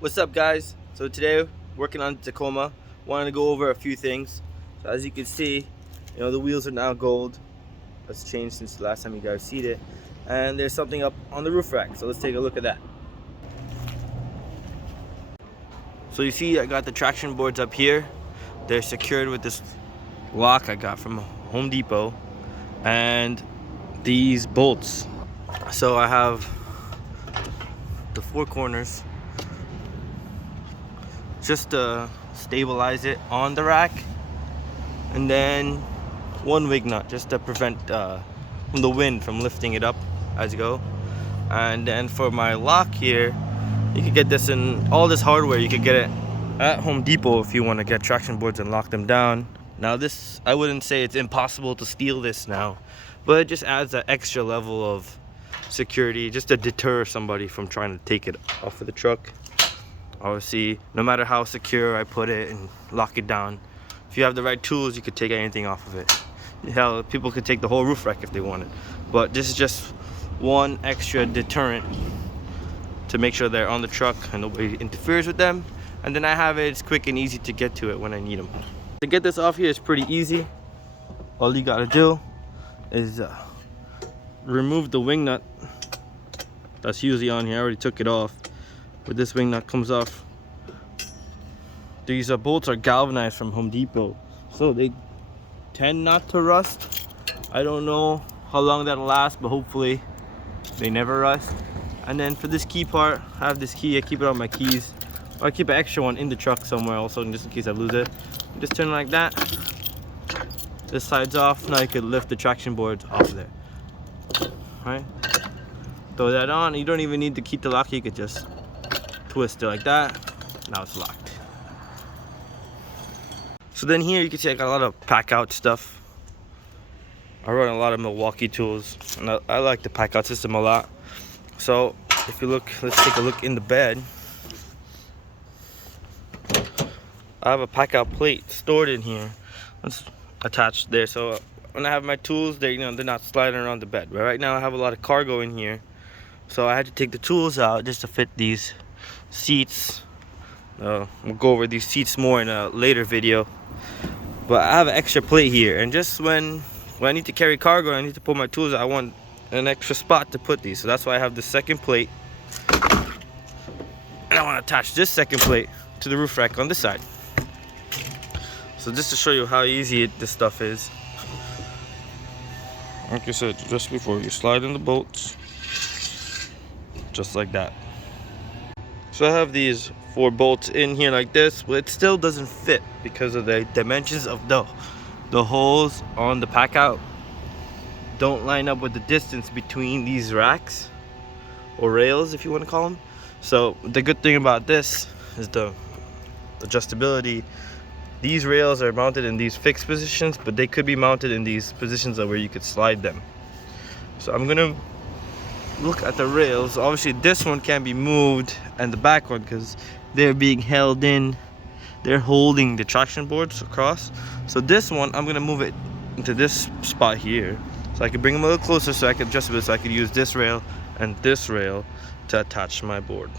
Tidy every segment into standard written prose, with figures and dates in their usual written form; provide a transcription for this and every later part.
What's up, guys? So today, working on Tacoma, wanted to go over a few things. So as you can see, the wheels are now gold. That's changed since the last time you guys seen it. And there's something up on the roof rack, so let's take a look at that. So you see I got the traction boards up here. They're secured with this lock I got from Home Depot and these bolts. So I have the four corners just to stabilize it on the rack, and then one wig nut just to prevent from the wind from lifting it up as you go. And then for my lock here, you could get this in all this hardware. You could get it at Home Depot if you want to get traction boards and lock them down. Now this, I wouldn't say it's impossible to steal this now, but it just adds that extra level of security just to deter somebody from trying to take it off of the truck. Obviously, no matter how secure I put it and lock it down, if you have the right tools, you could take anything off of it. Hell, people could take the whole roof rack if they wanted. But this is just one extra deterrent to make sure they're on the truck and nobody interferes with them. And then I have it, it's quick and easy to get to it when I need them. To get this off here is pretty easy. All you gotta do is remove the wing nut that's usually on here. I already took it off, but this wing nut comes off. These bolts are galvanized from Home Depot, so they tend not to rust. I don't know how long that'll last, but hopefully they never rust. And then for this key part, I have this key. I keep it on my keys. Or I keep an extra one in the truck somewhere also, just in case I lose it. Just turn it like that. This side's off. Now you could lift the traction boards off there. Right? Throw that on. You don't even need to keep the lock. You could just twist it like that. Now it's locked. So then here you can see I got a lot of Packout stuff. I run a lot of Milwaukee tools, and I like the Packout system a lot. So if you look, let's take a look in the bed. I have a Packout plate stored in here. It's attached there, so when I have my tools, they're not sliding around the bed. But right now I have a lot of cargo in here, so I had to take the tools out just to fit these seats. We'll go over these seats more in a later video. But I have an extra plate here, and just when I need to carry cargo, I need to pull my tools out, I want an extra spot to put these. So that's why I have the second plate, and I want to attach this second plate to the roof rack on this side. So just to show you how easy this stuff is, like I said just before, you slide in the bolts just like that. So I have these 4 bolts in here like this, but it still doesn't fit because of the dimensions of the holes on the Packout don't line up with the distance between these racks, or rails if you want to call them. So the good thing about this is the adjustability. These rails are mounted in these fixed positions, but they could be mounted in these positions where you could slide them. So I'm gonna look at the rails. Obviously this one can be moved, and the back one, because they're being held in, they're holding the traction boards across. So this one, I'm gonna move it into this spot here, so I can bring them a little closer, so I can adjust it, so I can use this rail and this rail to attach my board.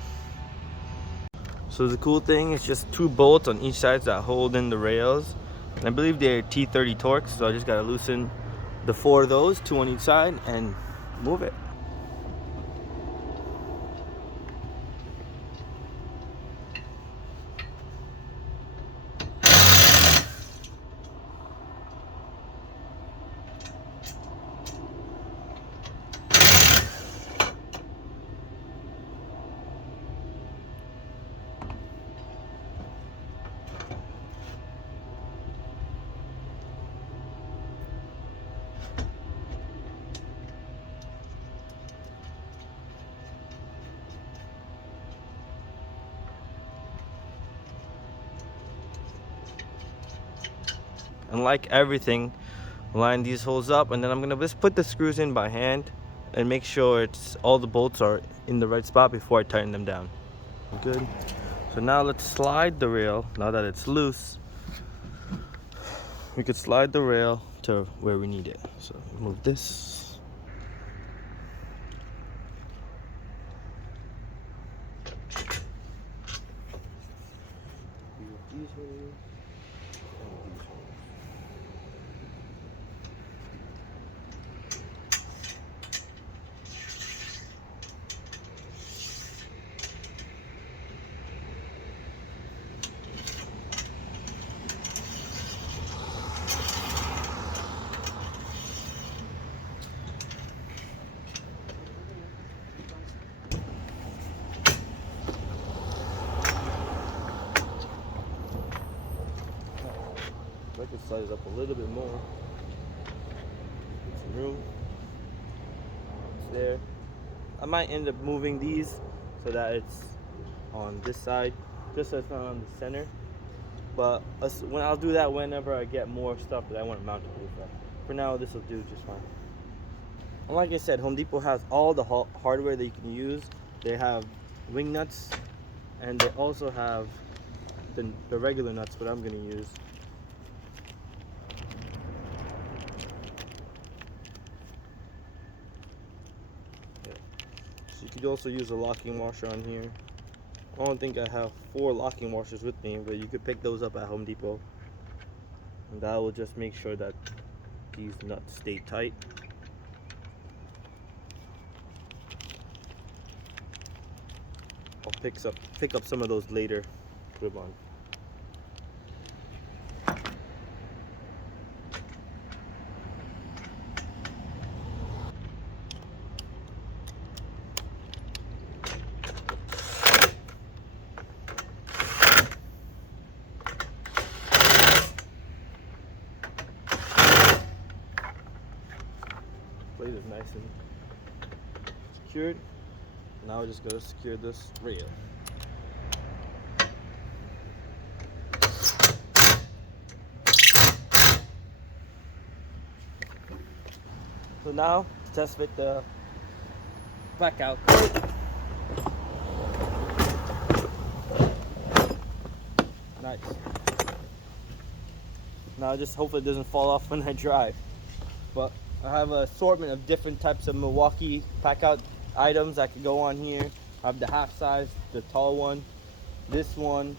So the cool thing is just 2 bolts on each side that hold in the rails, and I believe they're T30 Torx, so I just gotta loosen the 4 of those, 2 on each side, and move it. And like everything, line these holes up, and then I'm gonna just put the screws in by hand and make sure all the bolts are in the right spot before I tighten them down. Good. So now let's slide the rail. Now that it's loose, we could slide the rail to where we need it. So move this. holes. And these holes. I can size up a little bit more. Get some room. It's there. I might end up moving these so that it's on this side, just so it's not on the center. But when I'll do that whenever I get more stuff that I want to mount it with. For now, this will do just fine. And like I said, Home Depot has all the hardware that you can use. They have wing nuts, and they also have the regular nuts, what I'm going to use. So you could also use a locking washer on here. I don't think I have 4 locking washers with me, but you could pick those up at Home Depot. And that will just make sure that these nuts stay tight. I'll pick up some of those later. Put them on. Plate is nice and secured. Now I just gotta secure this rail. So now to test fit the Packout. Nice. Now just hopefully it doesn't fall off when I drive. But I have an assortment of different types of Milwaukee Packout items that can go on here. I have the half size, the tall one, this one.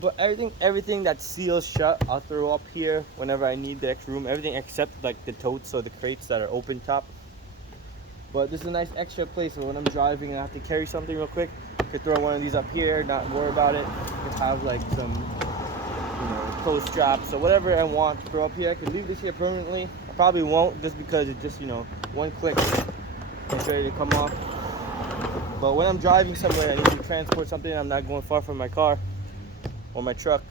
But everything that seals shut, I'll throw up here whenever I need the extra room. Everything except like the totes or the crates that are open top. But this is a nice extra place where when I'm driving and I have to carry something real quick, I could throw one of these up here, not worry about it. I could have like some, clothes straps or whatever I want to throw up here. I could leave this here permanently. I probably won't, just because it's just, one click, it's ready to come off. But when I'm driving somewhere, I need to transport something, I'm not going far from my car or my truck.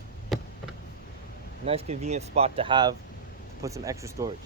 Nice convenient spot to have to put some extra storage.